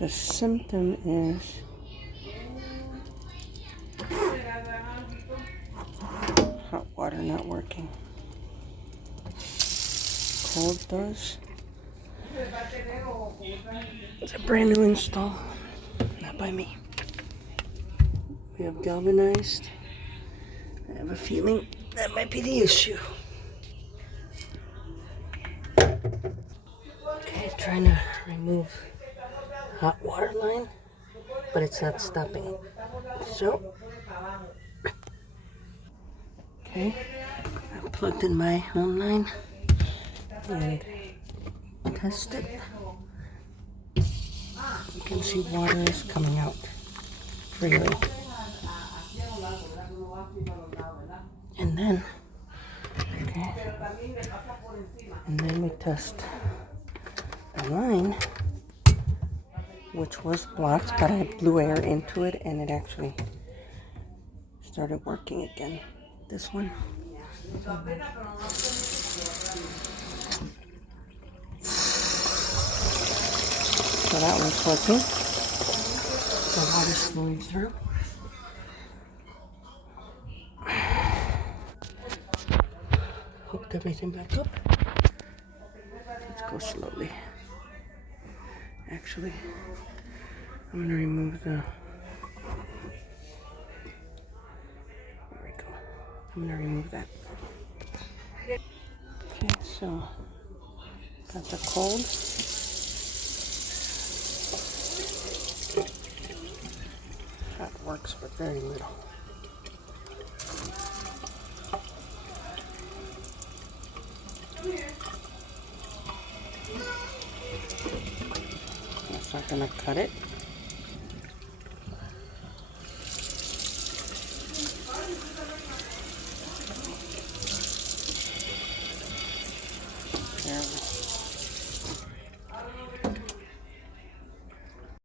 The symptom is hot water not working. Cold does. It's a brand new install, not by me. We have galvanized. I have a feeling that might be the issue. Okay, trying to remove hot water line, but it's not stopping it. So, okay, I plugged in my home line and test it. You can see water is coming out freely. And then, okay, and then we test the line, which was blocked, but I blew air into it and it actually started working again. This one. So that one's working. The water's flowing through. Hooked everything back up. Let's go slowly. Actually, I'm going to remove the... There we go. I'm going to remove that. Okay, so got the cold. That works, but very little. That's not going to cut it. There we go.